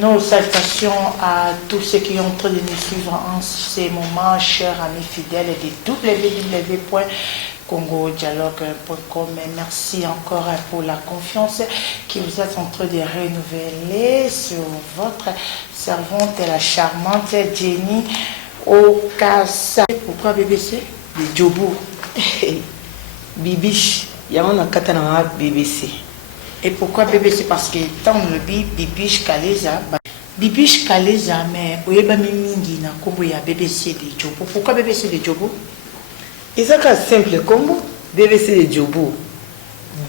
Nos salutations à tous ceux qui ont en train de nous suivre en ces moments, chers amis fidèles de www.congodialogue.com. Merci encore pour la confiance que vous êtes en train de renouveler sur votre servante, la charmante Jenny Okasa. Pourquoi BBC? De Djobo. Bibiche, il y a un katana BBC. Et pourquoi BBC? Parce que tant le Bibiche Kaleza, Bibiche Kaleza, mais Oyeba Mingi na kombo ya BBC de Djobo. Pourquoi BBC de Djobo? Et ça c'est simple combo BBC de Djobo.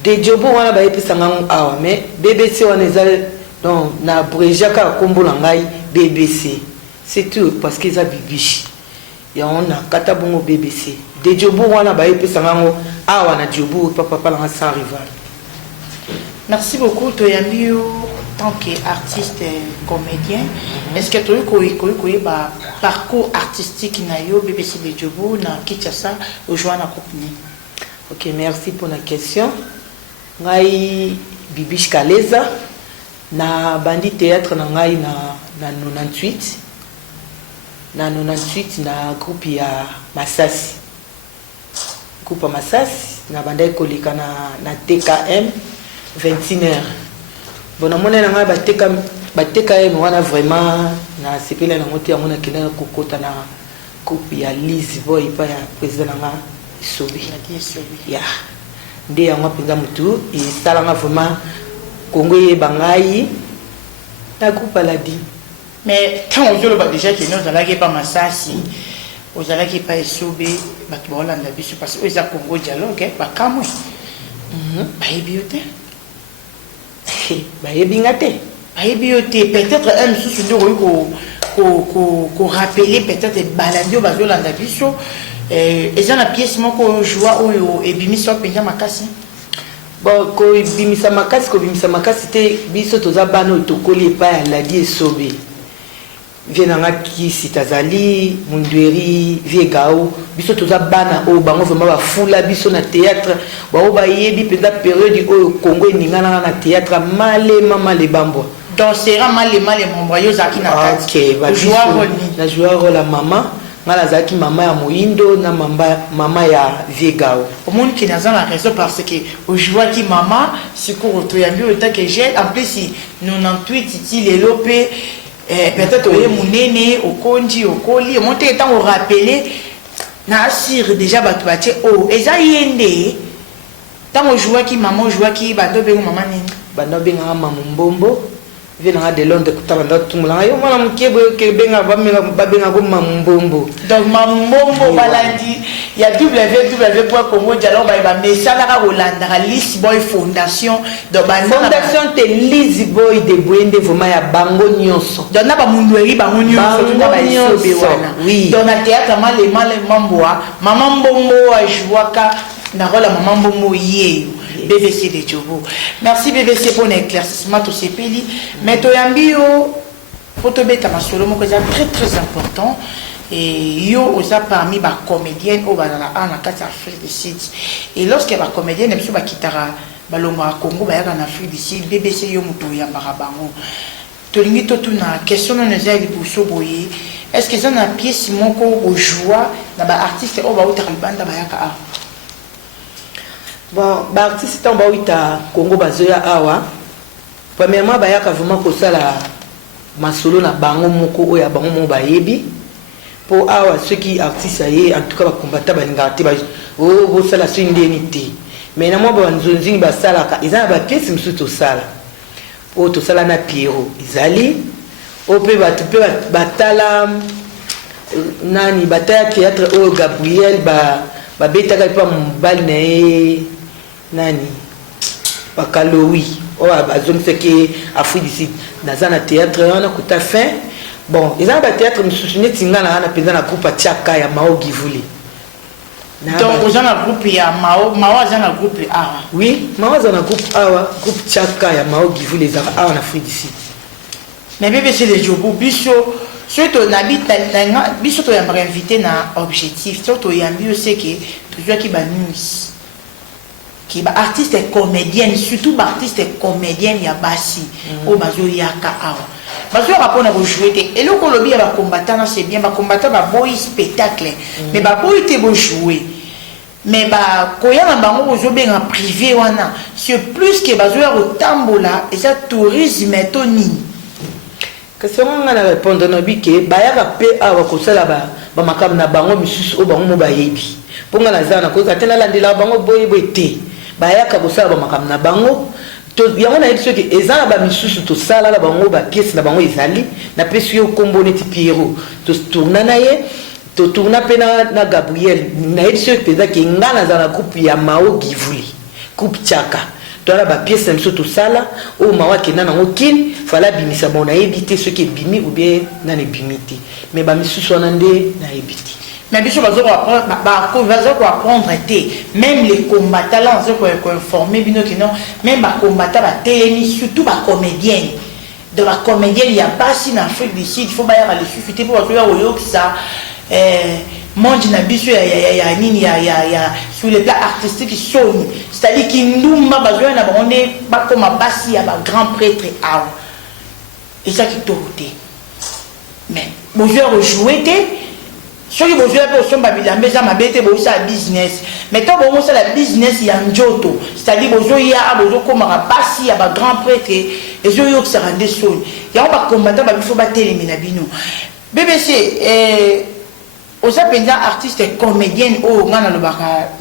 De Djobo on a ba epesanga awa mais BBC on est donc na brejaka kombo na ngai BBC. C'est tout parce qu'ils a Bibiche. Ya on a katabongo BBC. De Djobo on a ba epesanga awa na Djobo papa la sans rival. Merci beaucoup, Toyambi, tant qu'artiste et comédien. Est-ce que tu as eu un parcours artistique na yo BBC de Djobo na Kinshasa au Joana Kopni? Ok, merci pour la question. Ngai Bibiche Kaleza na bandi théâtre na ngai na 98. Na 98 na groupe ya Masasi. Groupe Masasi na banda kolika na TKM 21h. Bon, on a bateka wana vraiment na sepela na moti amona kina kokota na coupe ya Liz Boy pa ya président nga Sobi. Ya. Nde ya mpenza mutu et salanga vraiment Congo ye bangai na groupe aladi. Mais quand on dit déjà que nous allons pas Masasi, aux allons pas Sobi, ba ki ba Hollande biso parce que za Congo dialogue ba kamwe. Ba ebiote. Peut-être un sous rappeler peut-être baladio bazolanda biso et ça la pièce moko joie et bimiso penja makasi bon ko bimisa makasi te biso toza bano tokoli pa ya ladi esobe vienanga ki sitazali mundweri viegao biso toza bana o bango vraiment ba fula biso na théâtre ba o ba yebi penda période o Congo ningana na théâtre male bambo donc sera male mombo yo zaki na kati ba jouer rôle la maman ngala zaki mama ya moindo na mama ya viegao au monde qui n'a la raison parce que au jouer qui maman siko to ya bio tant que j'ai en plus si 98 titi les lopé peut-être au munene au konji au koli monter étant au rappeler na assire déjà batouache oh eza yende tant au joueur qui maman joueur qui bando bengo maman ni bando benga maman mbombo vient de Londres kutaba tumula yo mwana mkebo ke benga babenga go maman mbombo donc maman mbombo balandi ya www.congodialogue ba message ka Hollande Liz Boy Fondation de fondation te Liz Boy de Bwende vraiment ya bango nyonso donc na ba mundweri bango nyonso na ba isobe wana oui donc na théâtre male mamboa maman mbombo a jouaka na rôle maman mbombo yeyo BBC de Djobo. Merci BBC pour l'éclaircissement tout ces pays. Mais Toyambi pour te mettre ma solo mo c'est très important et yo osa parmi ba comédienne au bazala en Afrique du Sud. Et lorsque ba comédienne biso ba kitara balonga Congo ba ya en Afrique du Sud BBC yo muto ya marabango. Tolingi to tuna question na neza li buso boye. Est-ce que ça na pièce moko au joie na ba artiste au ba utara banda ba ya ka bon ba artiste tant ba wita Congo bazoya awa premièrement ba yaka vraiment ko sala masolo na bango moko oya bango mo ba yebi pour awa ceux qui artistes aye en tout cas ba combattant ba ngati ba o bo sala so indemnité mais na mo ba nzonzingi ba sala ka izana ba pièce msuto sala o to sala na Pierrot izali o pe ba tu pe batala nani bataya théâtre o Gabriel ba betaka pa mbali na nani bakalowi o azon seke Afrique du Sud nazana théâtre on a kuta fin bon ils ont ba théâtre msusuné tingana na penza na groupe Tchaka ya Mao Givuli donc vous avez un groupe ya Mao a un groupe awa oui Mao a un groupe awa groupe Tchaka ya Mao Givuli za en Afrique du Sud mais BBC de Djobo biso surtout n'habite biso to ya invité na objectif surtout yambi aussi que toujours qui ba news qui ba artiste et comédienne surtout ba artiste et comédienne ya basi o bazo yaka awa bazo rapona bo jouer te et le kolobi ya ba combattant c'est bien ba combattant ba boy spectacle mais ba boy te bo jouer mais ba koya na bango bozo benga privé wana c'est plus que bazo ya rotambola et ça tourisme to nini question nga na répondre na bike bayaka pe awa kosala ba makam na bango misusu o bango mo bayebi ponga na zana ko katena landela bango boye te bayaka kosala ba makam na bango to yango na yeso ke ezala ba misusu to sala la bango ba pièce na bango ezali na pesi yo kombo neti Pierrot to tourna na ye to tourna pe na Gabriel na yeso ke peza ke ngana za na groupe ya Mao Givuli groupe Chaka to la ba pièce na misusu to sala o mawa ke na ngo kin fala bimisa bona ebité ce qui bimi ou bien na ne bimité mais ba misusu na nde na ebité. Mais bien sûr, on va apprendre même les combattants là, on va informer même les combattants, surtout les comédiens. De la comédienne, il y a pas si en Afrique du Sud, il faut aller suffiter pour voir que ça. Monde n'abuse, il y a sur les plats artistiques qui sont, c'est-à-dire qu'ils nous besoin d'abonder pas comme un bassi, il y a un grand prêtre et ça qui est mais besoin de jouer. Ce qui vous fait pour son babilambé, ça m'a bêté pour ça business. Mais quand vous avez la business, il y a un joto. C'est-à-dire que vous avez comme un bassi, il y a un grand prêtre, et vous avez un rendez sol. Il y a un combattant, il faut battre les minabino. BBC, aux artistes et comédiennes,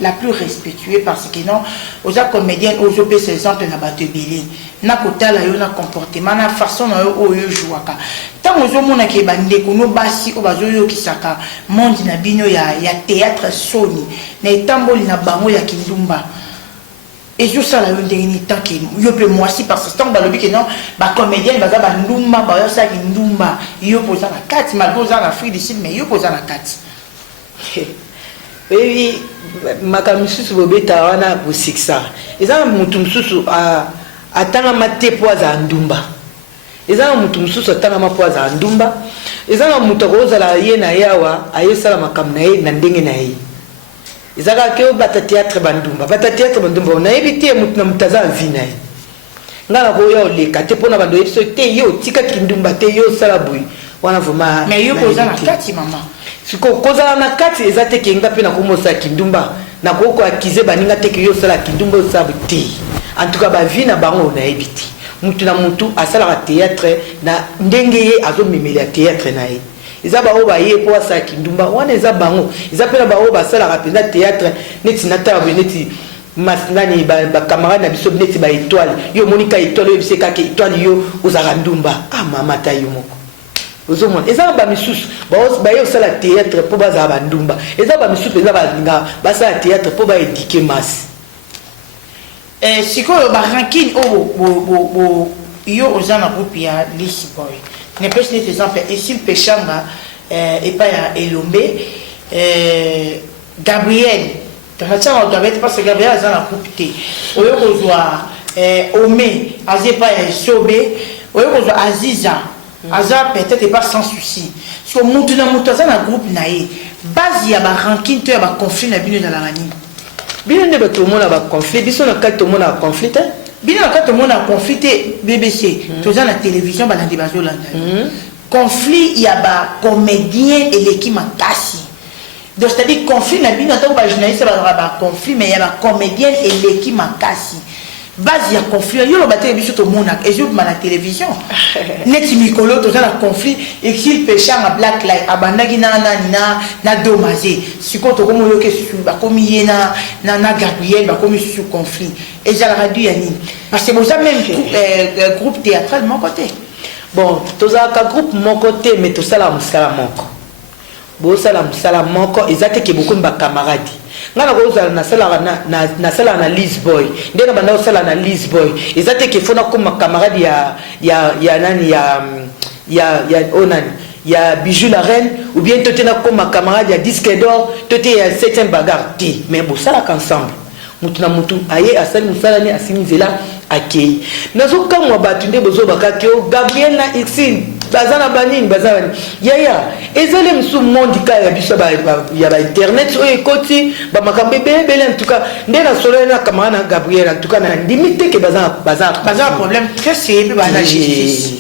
la plus respectuée parce que non, aux comédiennes, aux OP, c'est exemple, na battu billing. Na kota la yo na comportement, na façon na yo o yo jouaka. Tant aux hommes na ke bande kono basi o bazo yo kisaka monde na bino ya théâtre soni. Na etamboli na bango ya kindumba. Et je ça la yo ndeni tant que yo pe moi si parce que tant balobi que non, ba comédienne baza ba ndumba ba yo sa kindumba, yo poza na kati malgoza na Afrique du Sud mais yo poza na kati. Oui, makamisusu bobeta wana busiksa. Eza mutu mususu atanga mate poza ndumba. Eza mutu mususu atanga mapoza ndumba. Eza mutu kozala ye na yawa ayesala makam na ye na ndenge na ye. Eza ka ke bata théâtre bandumba. Bata théâtre bandumba na ebité mutu na mutaza vina ye. Ngala ko yo leka te pona bando yeso te yo tika kindumba te yo sala boy. Wana vuma. Mais yo poza na kati mama. Siko kozala na kati ezate kenga pe na komosa kindumba na koko akize baninga te ke yo sala kindumba osabti en tout cas ba vie na bango na ebiti mutu na mutu asala ka théâtre na ndenge ye azo memela théâtre na ye eza ba o ba ye po asa kindumba wana eza bango eza pe na ba o ba sala ka penda théâtre neti na tabu neti masnani ba camarade na biso neti ba étoile yo monika étoile yo biseka ke étoile yo ozaka ndumba mama tayo moko ozomona eza ba misusu ba yo sala théâtre po baza ba ndumba eza ba misusu eza ba linga ba sala théâtre po ba éduquer masse sikoyo ba ranking yo ozana groupe ya Lisi Boy ne peut pas exemple ici Pechanga et pas ya Elombe Gabriel on doit être parce que Gabriel azana groupe te oyo kozwa Ome azepa ya Sobe oyo kozwa Aziza Aza peut-être pas sans souci. Parce que mutu na groupe na ye. Base ya ba ranking to ya ba conflit na bino na la rani. Bino ne ba to mona ba conflit, biso na ka to mona conflit. Bino na ka to mona conflit BBC. To za na télévision ba na débat landa. Conflit ya ba comédien et l'équipe makasi. Donc c'est-à-dire conflit na bino to ba journaliste ba conflit mais ya ba comédien et l'équipe makasi. Base ya conflit yo lo battre biso to mona et je na télévision neti mikolo to na conflit et qu'il pécha na black light abandaki na domazé siko to komo yo ke su ba komi yena na Gabriel ba komi su conflit et ça la radio yani parce que ça même groupe théâtral mon côté bon to za ka groupe mon côté mais to sala musala moko bo sala musala moko ezate ke beaucoup ba camarades ngana ko uzala na sala na Lisboy ndena banda sala na Lisboy ezate ke fona comme camarade ya nani ya onani ya Bijou la reine ou bien totena comme camarade ya disque d'or toté ya 7e bagarre ti mais bo sala ensemble mutu na mutu aye asali musala ni asimizela akei nazo kamwa batu nde bozo bakaki o Gabriel na Xine bazana banini bazana yaya ezele msu mondika ya biso ya ba internet o ekoti ba makambe bebele en tout cas nde na solo na kamana Gabriel en tout cas na limite ke bazana problème très sérieux ba na justice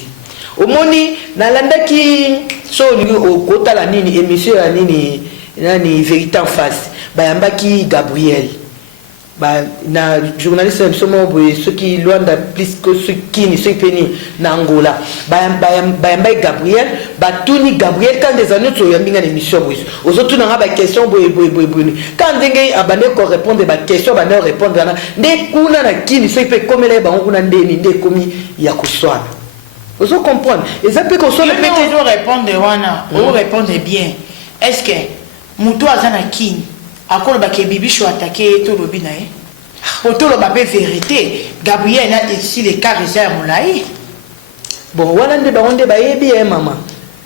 omoni nalandaki so olingi okotala nini émission ya nini nani vérité en face bayambaki Gabriel na journaliste biso mo boye soki Luanda plus que ce kini soki peni na Angola bayambai Gabriel batuni Gabriel quand des années to yambinga na émission boye ozotu na ba question boye quand ndenge abane ko répondre ba question bana répondre na nde kuna na kini soki pe komela ba nguna ndeni nde komi ya kuswana ozo comprendre et ça peut qu'on soit le peut toujours répondre wana ou répondre bien est-ce que muto azana kini akolo ba ke bibicho attaquer to lobi na e poto lo ba pe vérité Gabriel na ici les cas réserve molai bon wana nde ba onde ba yebi mama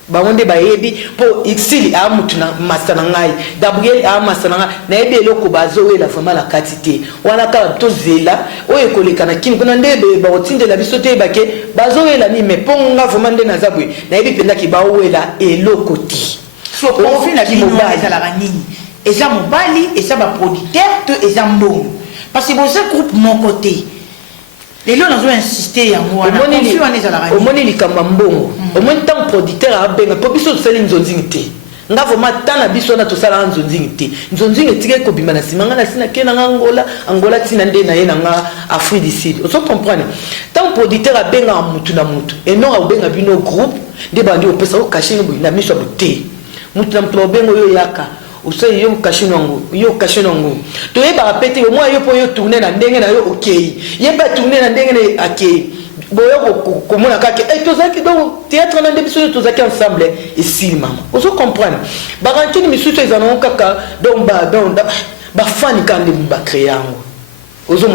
ba onde ba yebi po ici a mutu na masana ngai Gabriel a masana ngai na yebi eloko bazo la vraiment la quantité wana ka to zela o ekoleka na kini kuna nde ba otindela biso te ba ke bazo la ni me ponga vraiment nde na zabwe na yebi penda ki ba wela eloko ti so profil la bino za la nini et ça mobali et ça ba producteur et ça mbongo parce que bon ce groupe mon côté les gens ont insisté à moi au moni likamba mbongo au moins tant producteur a benga po biso sali nzonzingite nga vraiment tant na biso na to sala nzonzingite nzonzingite tike ko bimana simanga na sina kena Angola tina nde na ye na nga Afrique du Sud on se comprend tant producteur a benga mutu na mutu et non a benga bino groupe de bandi opesa o cacher no na miso bote mutu na mutu bengo yo yaka usai yo kashinongo to yeba apete yo mwa yo po yo tourner na ndenge na yo okay yeba tourner na ndenge na akei boyo komona kake tozaki donc théâtre na ndebiso tozaki ensemble ici mama ozo comprendre barankini misusu ezana kaka donc ba fani kandi ba créango ozo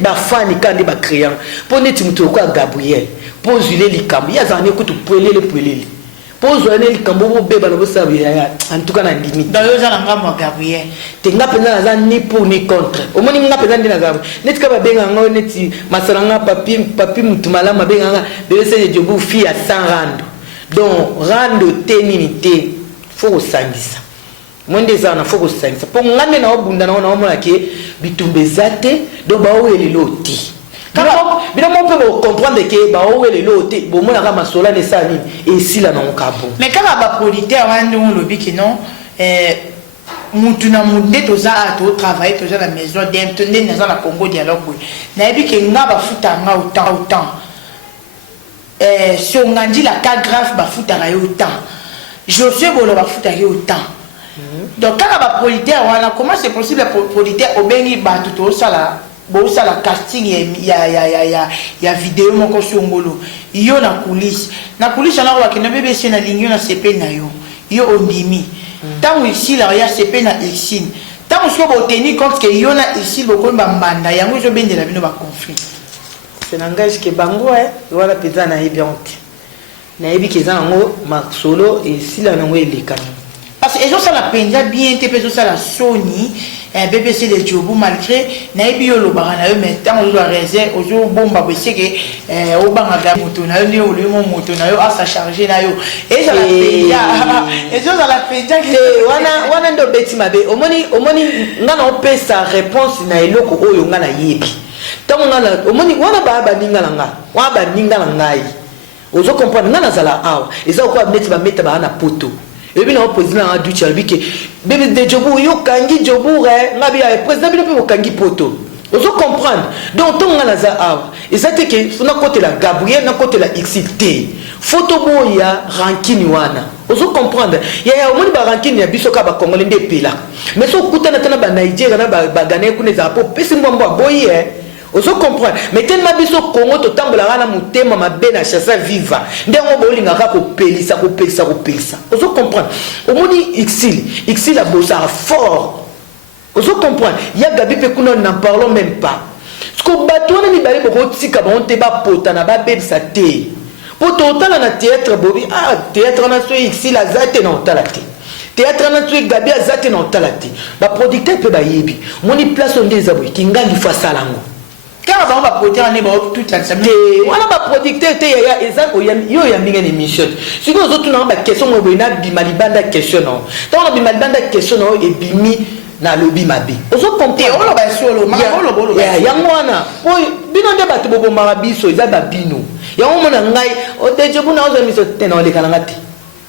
ba fani kandi ba créango po neti mutu ko Gabriel po zule likambo yazane kutu pwelele pose ane likambo beba na bosabi ya en tout cas na limite dans yo za ngamba Gabriel tenga pena za ni pour ni contre au moins nga pena ndina za neti ka babenga ngo neti masaranga papi mutumala mabenga nga bese de jobu fi à 100 rand donc rando tenité faut sangisa monde za na faut sangisa po ngane na obunda na ona ke bitumbe zate do ba o eliloti bien on peut comprendre que ba o le loté bon mon ara masola ne sani et si la non kabo mais quand ba producteur wande on lobi que non mutu na munde to za to travailler to za la maison d'intendé na za la Congo dialogue na ebi ke nga ba futa nga autant si on ngandi la cas grave ba futa nga autant Josué bolo ba futa nga autant donc quand ba producteur wana comment c'est possible pour producteur obengi ba tout ça là bon ça la casting ya vidéo moko songolo yo na coulisse na wa kina bébé c'est na ligne na CP na yo ondimi tant ici là ya CP na Xine tant so bo tenir compte que yo na ici boko mbanda yango zo bendela bino ba conflit c'est langage que bango wala peza na ebionte na ebi keza ngo masolo et si la ngo eleka parce que ça la penja bien te peso ça la Sony BBC de Djobu malgré na ebi yo lobara na yo mais tant on doit réserver ozo bomba bese que o banga ga moto na yo ni o limo moto na yo a sa charger na yo et ça la penja et ça la penja que wana ndo beti mabe omoni ngana opesa réponse na eloko oyo ngana yebi tant ngana omoni wana ba ningala nga wa ba ningala ngai ozo comprendre ngana zala awa eza ko abneti ba meta ba na poto et bien on pose na du chalbi que bébé de Djobu yo kangi Djobu ngabi ya président bino pe kangi poto ozo comprendre donc ton ngana za awa ezate que funa côté la Gabriel na côté la XT photo boya rankini wana ozo comprendre ya omoni ba rankini ya biso ka ba congolais nde pela mais so kutana tana ba Nigeria na ba Ghana ku ne za po pesi mbombo boye ozo comprendre mais tellement biso Congo to tambola na mutema mabe na chassa viva ndengo bolinga ka ko pelisa ozo comprendre omoni exil a bossa fort ozo comprendre ya gabi pe kuno n'en parlons même pas ce que bato na ni bale boko tika ba on te ba pota na ba bebisa te poto tala na théâtre bobi théâtre na so exil a zate na otala te théâtre na so gabi a zate na otala te ba producteur pe ba yebi moni place onde ezabo kingangi fa salango quand on va producteur on est toute la semaine voilà ba producteur te ya ezako yo ya minga émission si vous autres na ba question mo bina bimalibanda question non tant na bimalibanda question non et bimi na lobi mabe ozo comprendre olo ba solo ma olo yango wana oy bino nde bato bobomaka biso eza babino yango mona ngai odeje buna ozo miso tena olekana ngati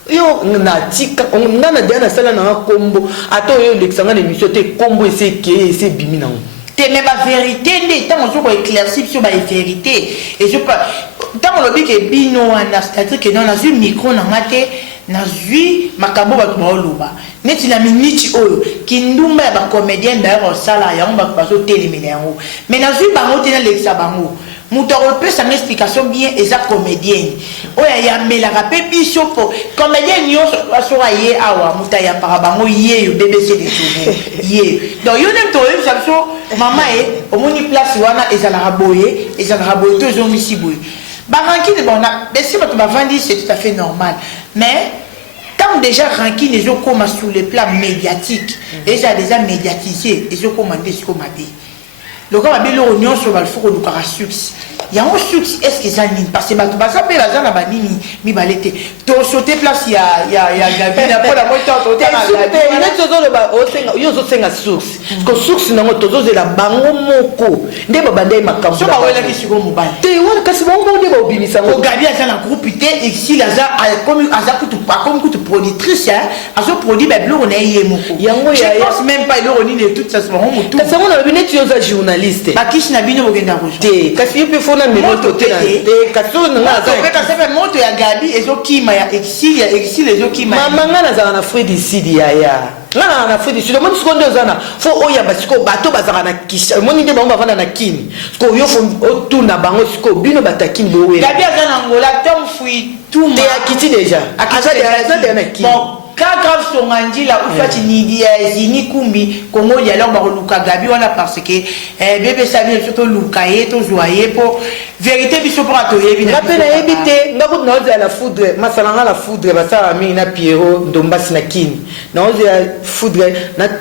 yo na tika nga na dia na sala na kombo ato yo lekisanga na émission te kombo ese bimi nango te mais ba vérité nde tant on va éclaircir sur ba vérité et je pas tant on lobi ke bino wana c'est-à-dire que dans la micro na ngate nazwi makambo bato baoloba neti na miniti oyo kindumba ya bacomédien d'ailleurs osala yango bato bazotelemela yango mais nazwi bango te nalekisa bango moto akopesa na explication bien eza comédienne oyo ayambelaka mpe biso po comédienne nyonso asoka ye awa moto ayambaka bango yeyo BBC de journée yeyo donc yo nde toyebisa biso mama ye omoni place wana ezalaka boye to ezongisi boye barankine bona besi bato bavandi c'est tout à fait normal mais quand déjà rankine ezokoma sur le plan médiatique eza déjà médiatisé ezokoma nde sikoma te lokola mabe loko nyonso balifo kolukaka succès yango succès est ce que eza nini parce que bato baza mpe baza na banini mibale te tosaute place ya gabina mpona moyo ozosenga source parce que source nango tozozela bango moko nde babanda ye makambo so bawelaki siko mobali te wana kasi bango moko nde baobimisango gabi aza na groupe te exil akomi kutu productrice azoproduit babiloko na ye ye moko yango je pense même pas eloko nini toute ça bango motu kasi yango nalobi neti yo oza journaliste bakisi na bino bokenda kozwa te kasi yo mpe fona memoto te kasi oyo nanga moto ya gabi ezokima ya exil ezokima mama nga nazala na fruit du sud yaya nga nazala na fruit du sud omoni siko nde oza na fo oyamba siko bato bazala na kisha omoni nde bango bavanda na kini siko yo fo otuna bango siko bino bato ya kini boowela gabi aza na ngola tom fui tuma te akiti deja aza deya na kini ka grave songa njila ufati ni zini kumbi kongo dialogue bakoluka gabi wana parce que bebe sabi surtout luka ye tozwa ye po vérité biso mpo atoyebi nga mpe nayebi te nga kutu naozela la foudre masala nga la foudre basala mingi na Pierrot ndombasi na kini naozela foudre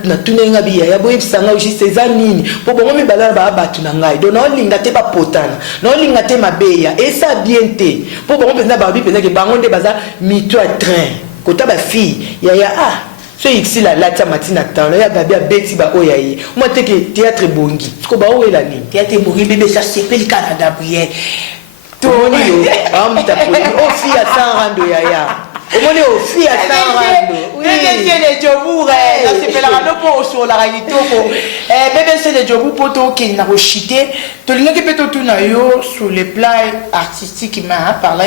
natune nga biyaya boyebisa nga juste eza nini mpo bongo mibale wana baa bato na ngai donc naolinga te bapotana naolinga te mabeya esa bien te mpo bongo mpenza babi mpenzake bango nde baza mito ya train kota ba fille yaya so ici la latia matina tano ya gabi abeti ba oya ye moi te que théâtre bongi ko ba owela ni théâtre bongi bébé ça c'est pel Canada Gabriel toni yo amta ko o fille à 100 rando yaya omoni o fille à 100 rando oui bébé c'est le jobour ça c'est pel rando pour sur la réalité ko bébé c'est le jobour poto qui na rochité to linga ke peto tuna yo sur le plan artistique mais par là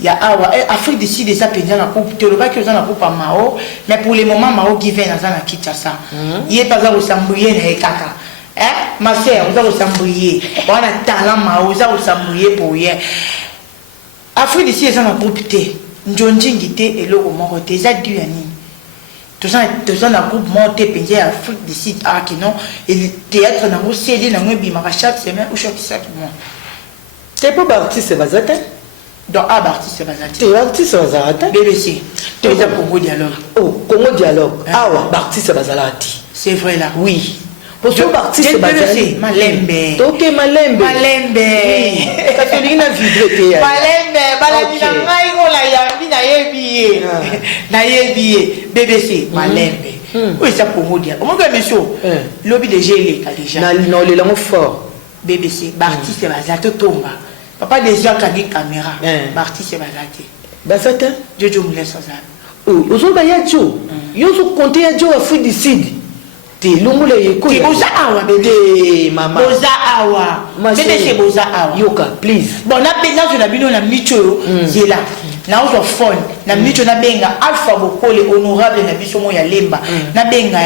ya awa Afrique d'ici des apédiens na coupe te le pas que na coupe Mao mais pour le moment Mao given na na Kinshasa il est pas à resembler na ekaka ma sœur on va resembler on a talent Mao za resembler pour hier Afrique d'ici des na coupe te njonji ngite eloko moko te za du ani tous na groupe monté penje Afrique d'ici qui non et théâtre na go CD na ngobi ma chaque semaine ou chaque mois c'est pas artiste bazata donc artiste bazati te artiste bazata BBC te za Congo dialogue Congo dialogue awa artiste bazalati c'est vrai là oui pour ce artiste bazali malembe ok malembe kasi na vidre malembe balandi na ngai ngola yambi na yebi BBC malembe oui ça Congo dialogue mon gars monsieur lobby de gelé déjà na le langue fort BBC artiste bazati tomba papa déjà kagi caméra artiste bazati basata Jojo Mulesa za ozoba ya jo yo zo compter ya jo Afrique du Sud te lungule yeko ti boza awa bébé mama boza awa bébé c'est boza awa yoka please bon na pe na na bino na micho zela na ozo phone na micho na benga Alpha Bokole honorable na biso mo ya lemba na benga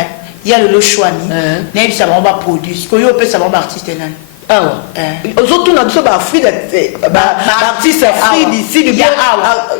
ya lolo chwani na bisa ba produit ko yo pesa ba artiste nani awa ozotu na biso ba Afrique ba artiste Afrique d'ici du bien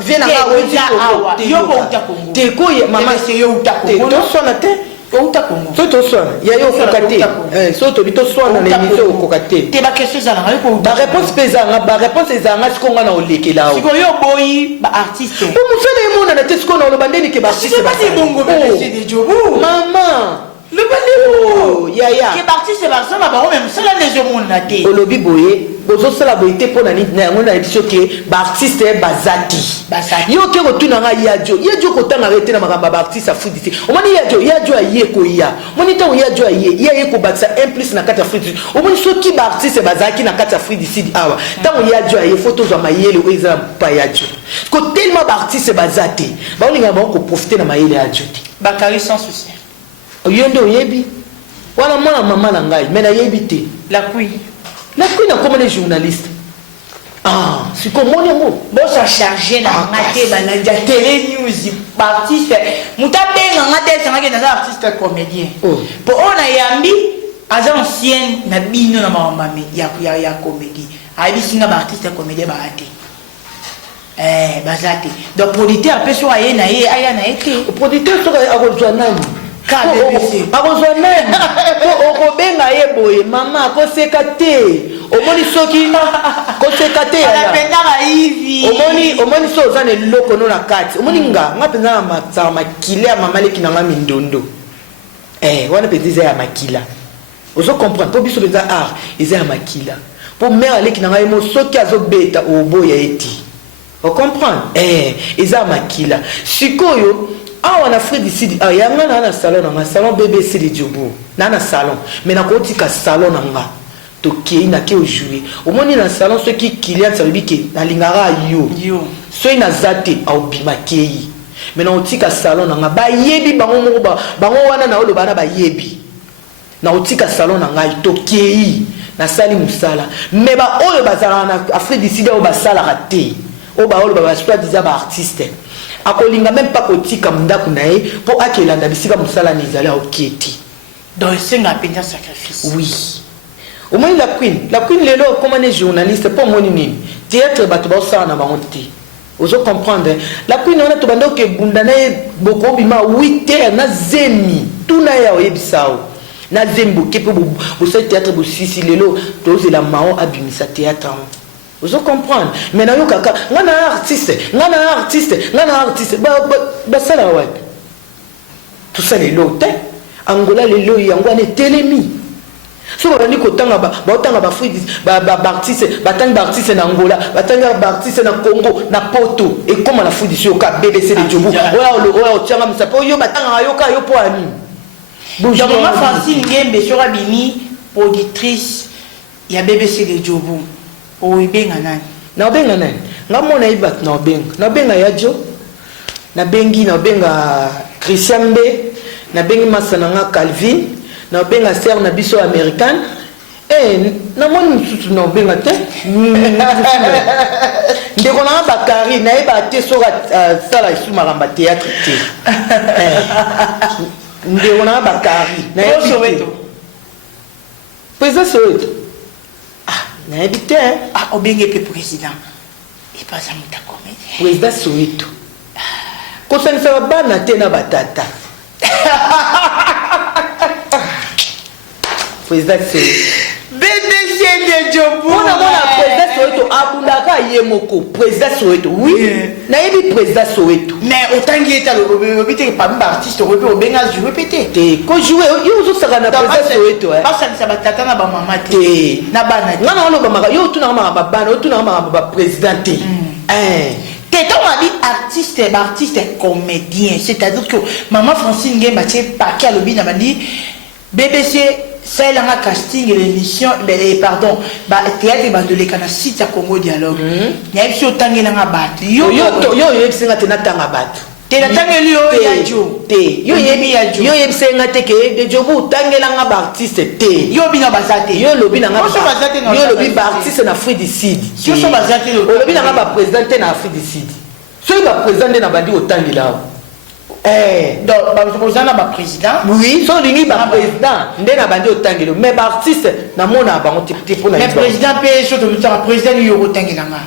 vient na awa yo ko uta Congo te ko mama c'est yo uta Congo to sona te uta Congo so to sona ya yo kokate so to bito sona na émission kokate te ba question za na ko ba réponse pesa ba réponse ezanga siko nga na olekela o siko yo boyi ba artiste o musele mona na te siko na olobandeni ke ba artiste ba ti bongo bébé de jobu mama Le balé. Yaya. Qui est parti, c'est parce que ma parole même ça là les hommes on a dit. Olobi boye, bozo sala boite pour na on a dit que ba artiste bazati. Bazati. Yo ke ko tuna nga yajo. Yajo ko tanga rete na makamba ba artiste afuditi. Omoni yajo aye ko ya. Moni ta yajo aye ko batsa implice na kata afuditi. Omoni soki ba artiste bazaki na kata afuditi awa. Ta yajo aye photos wa mayele o eza pa yajo. Ko tellement ba artiste bazati. Ba olinga ba ko profiter na mayele yajo. Bakari sans souci. Oyende oyebi. Wana mwana mama na ngai, mais na yebi te. La queen na comme les journalistes. Ah, c'est comme mon nom. Bon, ça chargé na maté balanja télé news artiste. Mutabe nga ngate sanga ke na artiste comédien. Pour on a yambi as ancienne na bino na mama ya comédie. Abi singa ba artiste comédien ba ate. Bazate. Donc producteur peut so aye na ye aya na ete. Producteur so a rejoindre nani? BBC. Akozwa nani? Okobenga ye boye mama koseka te. Omoni soki koseka te ya. Anapenda hivi. Omoni so ozane loko no na kati. Omoni nga penza ma makile ya mama leki na ngami ndondo. Wana penza ya makila. Ozo comprendre po biso penza art eza ya makila. Po mère leki na ngai mo soki azobeta oboya eti. O comprendre? Eza ya makila. Sikoyo awa na Fred ici yanga na salon na salon BBC de Djobo na salon mais na kotika salon nga to kei na ke jouer omoni na salon ceux qui client ça veut dire que na lingara yo so ina zate au bima kei mais na otika salon nga ba yebi bango wana na olo bana ba yebi na otika salon nga to kei na sali musala mais ba oyo bazala na Afrique ici o ba sala raté o ba olo ba soit disant ba artiste akolinga même pas kotika mndako na ye po akelanda bisika musala nizali oketi donc c'est un peine sacrifice. Oui. Au moins la queen lelo comme on est journaliste pour moni nini théâtre bato ba sala na bango te ozo comprendre la queen on a to bando ke bundana boko bima 8h na zemi tuna ya oyebisao na zembo ke po bo sa théâtre bo sisi lelo to ze la mao abimisa théâtre. Vous comprenez? Mais na yo kaka, ngana artiste, ba sala wapi. Tout ça les lots, Angola les lots yango ane telemi. So ba ni ko tanga ba otanga ba free ba artiste, ba tanga artiste na Angola, ba tanga artiste na Congo, na Poto et comme la foudi sur ka BBC de Djobo. Oya otanga msapo yo ba tanga yo ka yo po ani. Bonjour ma Francine Ngembe sur Abimi, auditrice ya BBC de Djobo. Oibenga nani? Na obenga nani? Ngamona ibat na obenga yajo. Na benga Christian B, na bengi masananga Calvin, na benga ser na biso américaine. Na moni mususu na obenga te. Ndeko na Bakari na eba te so sala isu maramba théâtre te. Ndeko na Bakari na Soweto. Président Soweto. Na habité obenge pe président et pas ça muta comédien président Soweto ko sanisa bana tena batata président BBC de Djobo mona président Soweto abundaka yemoko président Soweto oui na yebi président Soweto mais autant qui est à l'obité pas artiste obenga jouer répéter te ko jouer yo zo saka na président Soweto pas ça ça batata na ba mama te na bana ngana lo ba maka yo tuna ma ba bana yo tuna ma ba président te Téton m'a dit artiste comédien, c'est-à-dire que maman Francine Ngemba tient paquet à l'objet m'a dit BBC c'est là casting l'émission pardon théâtre de l'écana site à Congo dialogue il y a eu autant que na bat yo singa tena tanga bat tena tanga yo ya jo te yo singa te ke de jobu tangela nga ba artiste te yo bina bazate yo lobi na nga yo lobi ba artiste na Afrique du Sud yo so bazate yo lobi na nga ba président na Afrique du Sud so ba président na bandi otangela donc ba président oui so lingi ba président nde na bandi otangelo mais ba artiste na mona ba ngoti pour na mais président pe so to président yo otangela nga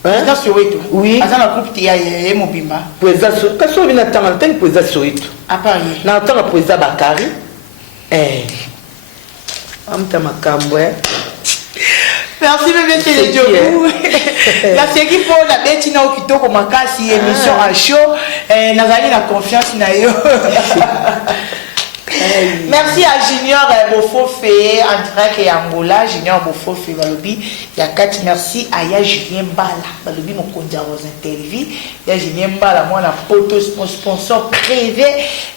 président Soweto oui azana groupe tia ye mobimba président Soweto kaso bina tanga tangi président Soweto à Paris na tanga président Bakari amta makambo merci BBC de Djobo la série pour la bête na okitoko makasi émission à chaud nazali na confiance na yo Merci à Junior Bofofé, en direct et Angola. Junior Bofofé, Balobi. Yakati, merci à Ya Julien Bala. Balobi, mon conducteur aux interviews. Ya Julien Bala, moi, la photo, mon sponsor privé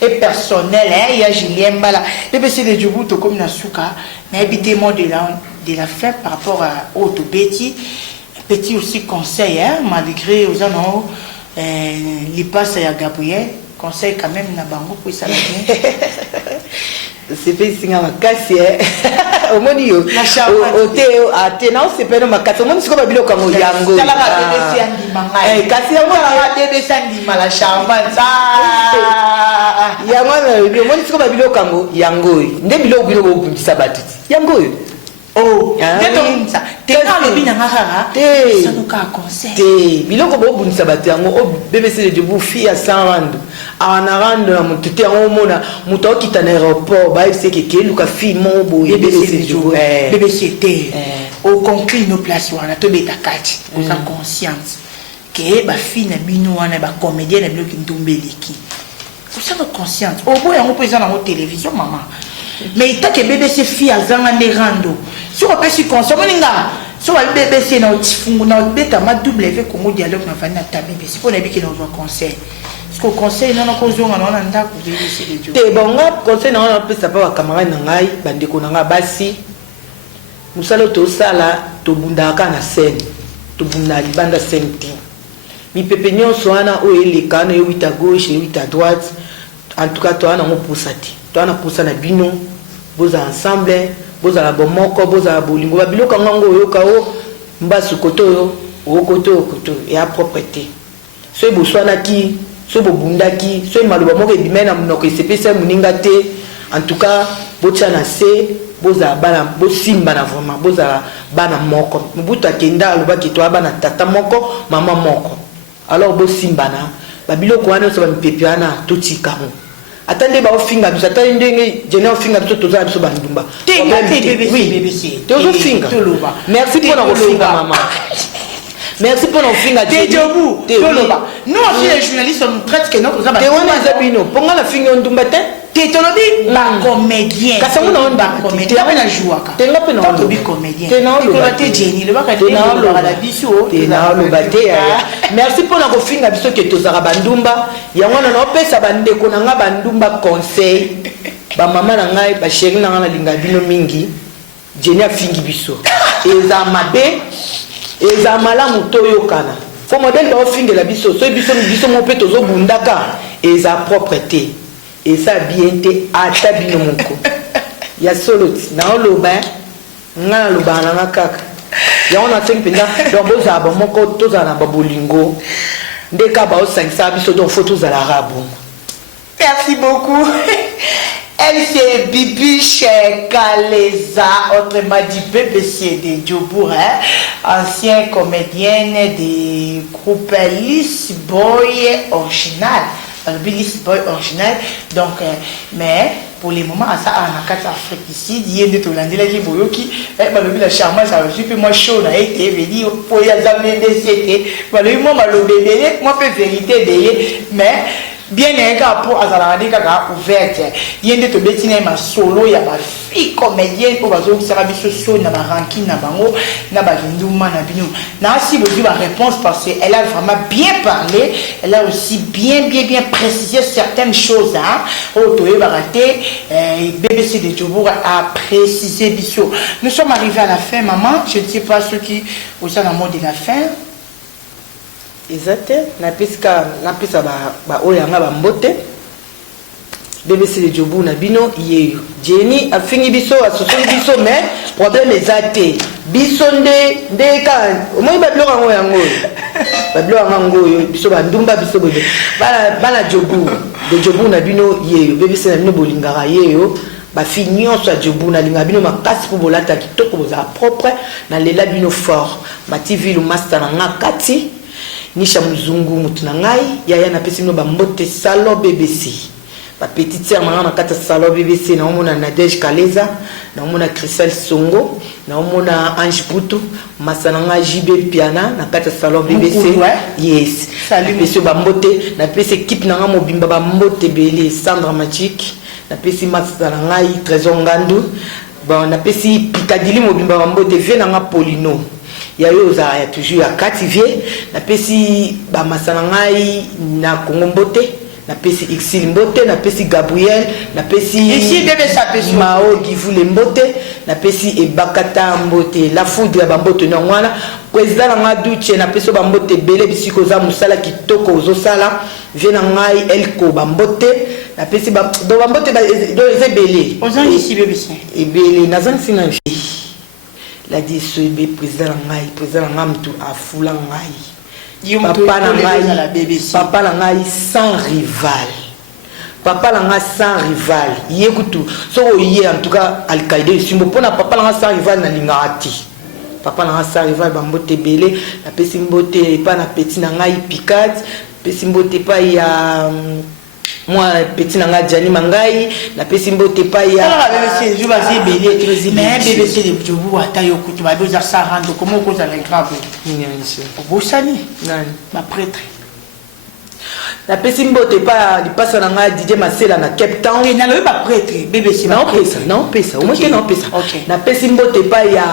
et personnel. Ya Julien Bala. BBC de Djibouti, comme Nasuka, mais habitez-moi de la fin par rapport à Auto Betty. Petit aussi conseil, malgré aux anneaux, les passes à Gabriel. Conseil quand même na bango pour ça bien. C'est fait signe ma casse au moni yo ate na c'est pas ma casse au moni siko ba bilo kango yango ça la BBC andi mangai kasi yango la BBC andi mala charmante yango na moni siko ba bilo kango yango nde bilo bilo bo bundisa batiti yango oh ça te na le bina ngara te ça nous ka conseil te biloko bo bundisa batu yango o BBC de Djibouti fi ya 100 rand ana rand na mutute yango mona muto okita na aéroport ba c'est que luka fi mo bo BBC de Djibouti BBC te au conclut nos places wana to beta kati on a conscience que ba fi na bino wana ba comédien na bino ki ndombeliki vous avez conscience au bout yango présent dans votre télévision maman. Mais il t'a que BBC fille à Zanga Nerando. Si on peut se consommer, sur le BBC, notre bêta ma double effet comme au dialogue n'a pas ta BBC. Pour les béquilles, on conseil. Parce qu'au conseil, non, on a un d'accord pour BBC de Dieu. T'es bon, conseil, non, on peut savoir, camarade Nangai, Bandeko Nanga Bassi. Nous allons tout ça là, tout bundaka na scène, tout bunda libanda scène. Mi pépignon soana où il est canne, 8 à gauche et 8 à droite. En tout cas, toi, on a poussati. Toi, on a poussé na bino. Boza ensemble, boza la bomoko, boza la bolingo. Babilo kangango yo kao, mbasu koto yo, koto et à propreté. Ce boswana ki, ce bobunda ki, ce maluba moko ebimena munoko sepesa muninga te. En tout cas, bocha na se, boza bana, bosimba na vraiment, boza bana moko. Mubuta kenda aluba ki to bana tata moko, mama moko. Alors bosimba na, babilo kwana so ba mpepiana totika mo. Attendez, bah, au finger, vous attendez, je n'ai au finger, tout ça, tout ça, bandumba. BBC. Toujours finger. Merci pour nos finger, maman. Merci pour nos finger. T'es debout. Nous aussi, les journalistes, on traite que nous, nous avons. T'es où les abino? Pourquoi la finger on dumba? T'es tolobi, bah, comédien. Kassamu na on ba comédien. T'es là, jouaka. T'es là, non. T'es tobi comédien. T'es là, le baté. Jenny, le baté. T'es là, le balabiso. T'es là, le baté. Merci pour nos finger, biso que tous arabandumba. Yangwana na opesa bande ko nanga bandumba conseil. Ba mama na ngai ba chéri na ngana linga bino mingi. Jenny afingi biso. Eza mabe. Eza malamu toyo kana. Fo modèle ba ofinge la biso. So biso mo pe tozo bundaka. Eza propreté. Et ça bien été à tabino moko. Ya soloti na oloba ngana loba na makaka. Ya on a fait penda donc boza ba moko toza na babolingo. Ndeka ba o 500 biso donc photos à l'arabe. Merci beaucoup. Elle c'est Bibiche Kaleza, autrement dit BBC de Djobour, ancienne comédienne du groupe List Boy original. Le List Boy original. Donc, mais pour les moments, ça en a 4 Afrique ici, il y a des Hollandais qui boyo qui, la charmante, ça va super moi chaud, là, et venu pour y aller des c'était, moi, le bébé, moi, peu vérité, mais. Bien pour Azalandi Kaka ouverte. Il y a des bétines ma solo, il y a ma fille comédienne pour bazo qui sera biso so na ba ranking na bango na ba vinduma na bino. Na si vous avez la réponse parce qu'elle a vraiment bien parlé, elle a aussi bien précisé certaines choses hein. Otoé baraté BBC de Djobour a précisé biso. Nous sommes arrivés à la fin maman, je ne sais pas ceux qui au sein d'un mot de la fin. Exacte na pesa ba oyanga ba mbote BBC de Djobour na bino yeyo Jenny a fini biso a sosoli biso mais problème ezate biso nde ka au moins ba bloka ngo yango biso ba ndumba biso bebe bana Djobour de Djobour na bino yeyo BBC na bino bolingara yeyo ba finio so Djobour na linga bino makasi po bolata kitoko boza propre na lela bino fort ma TV lu master na ngakati Nisha Muzungu mutunangai yaya na pesi no ba mbote salo BBC ba petite sœur manga na kata salo BBC na omona Nadej Kaleza na omona Christelle Songo na omona Ange Putu masananga JB Piana na kata salo BBC yes salut monsieur ba mbote na pesi équipe na mobimba ba mbote belé Sandra Magic na pesi master na ngai Trésor Ngandu bon na pesi Picadilly mobimba mbote vie na nga Polino ya yo za ya toujours ya Kativier na pesi ba masana ngai na Kongo mbote na pesi Exil mbote na pesi Gabriel na pesi ici bébé ça pesi Mao Givule mbote na pesi Ebakata mbote la foudre ba mbote na ngwana président na nga Duche na pesi ba mbote belé bisiko za musala kitoko ozo sala vie na ngai Elko ba mbote na pesi ba do ba mbote do eze belé ozan ici bébé ça e belé nazan sina la dit ce bé président na mtu afula ngai papa na ngai sans rival papa na ngai sans rival yekutu so oye en tout cas Al-Qaïda simbo pona papa na ngai sans rival na lingati papa na ngai sans rival ba mbote belé na pesi mbote pa na petit na ngai Picard pesi mbote pa ya moi petit na ngai Jani Mangai na pesi mbote pa ya bébé c'est je vas belé mais bébé c'est de jobu ata yo kutu ba beza ça rendre comment cause la grave ni monsieur bosani nani ma prêtre na pesi mbote pa lipasa na ngai DJ Masela na Cape Town et na le ba prêtre bébé c'est non pesa au moins que non pesa OK na pesi mbote pa ya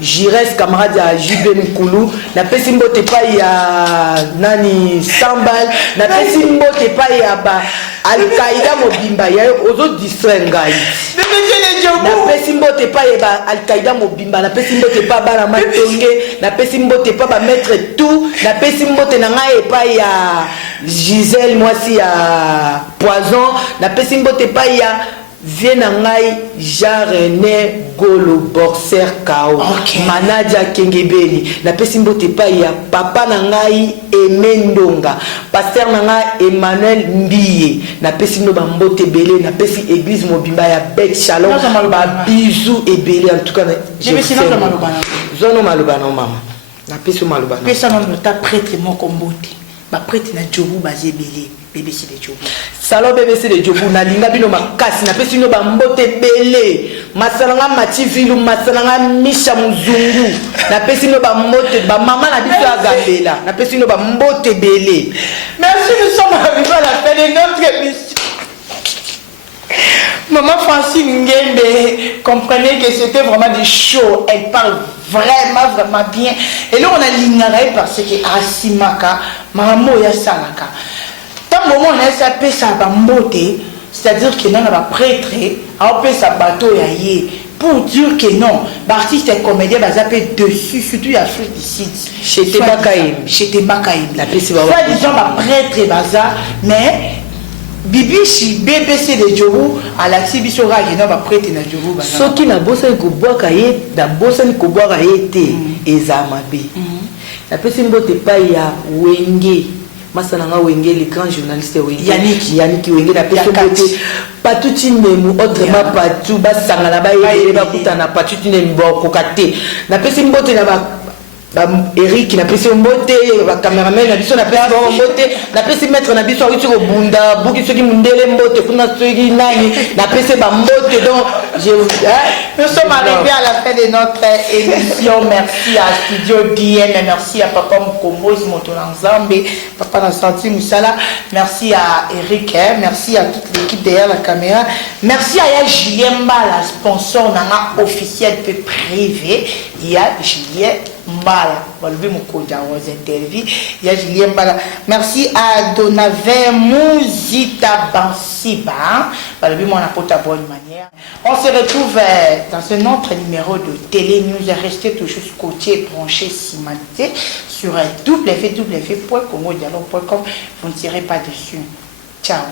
Jires camarade ya JB Mkulu na pesi mbote pa ya nani Sambal na pesi mbote pa ya ba Al-Qaïda mobimba ya ozo distraire ngai bébé c'est le jobu na pesi mbote pa ya ba Al-Qaïda mobimba na pesi mbote pa ba na matonge na pesi mbote pa ba maître tout na pesi mbote na ngai pa ya Gisèle moi si ya Poison na pesi mbote pa ya vie na ngai Jean-René Golo boxer Kao manager Kengebeli na pesi mbote pa ya papa na ngai Emendonga pasteur na ngai Emmanuel Mbiye na pesi no ba mbote belé na pesi église mobimba ya Bet Shalom ba bisou ebelé en tout cas je vais sinon malobana zono malobana mama na pesi malobana pesa non ta prêtre moko mbote ba prêtre na jobu bazé belé BBC de jobu salon BBC de jobu na linga bino makasi na pesi no ba mbote belé masalanga mativilu masalanga misha muzungu na pesi no ba mbote ba mama na biso ya Gambela na pesi no ba mbote belé. Merci, nous sommes arrivés à la fin de notre émission. Maman Francine Ngembe comprenez que c'était vraiment des shows. Elle parle vraiment bien. Et là on a l'ignoré parce que Asimaka, maman ya salaka. Tant moment on a ça peut ça bambote, c'est-à-dire que non on va prêtre, on peut ça bateau ya yé. Pour dire que non, l'artiste est comédien, bah, zappé dessus, surtout l'Afrique du Sud. Chez Tebakaïm. Chez Tebakaïm. La peste va soit disant, bah, prêtre, baza, mais, Bibichi, BBC de Djobu, à la Sibisora, il y a un prêtre de Djobu. Ce qui n'a pas besoin de boire, n'a pas besoin de boire, été, et Zamabe. La peste ne pas y a Wenge. Masananga Wenge, le grand journaliste Wenge. Yannick Wenge, la peste pas tout une autrement pas tout bas sangala ba yé ba kutana pas tout une mbo kokate na pesi mbote na ba Eric na pesi mbote ba cameraman na biso na pesi ba mbote na pesi maître na biso awiti ko bunda buki soki mundele mbote kuna soki nani na pesi ba mbote donc nous sommes arrivés à la fin de notre émission. Merci à Studio DM, merci à Papa Mkombo Motonanzambe, Papa Nasanti Moussala, merci à Eric, merci à toute l'équipe derrière la caméra, merci à Julien Mbala, sponsor nanga officiel peu privé, il y a Julien Mbala, il y a Julien Mbala, merci à Donavé Mouzita Bansiba, mon apôtre à bonne manière. On se retrouve dans un autre numéro de Télé News. Restez toujours scotché, branché, cimenté sur www.congodialogue.com. Vous ne tirez pas dessus. Ciao.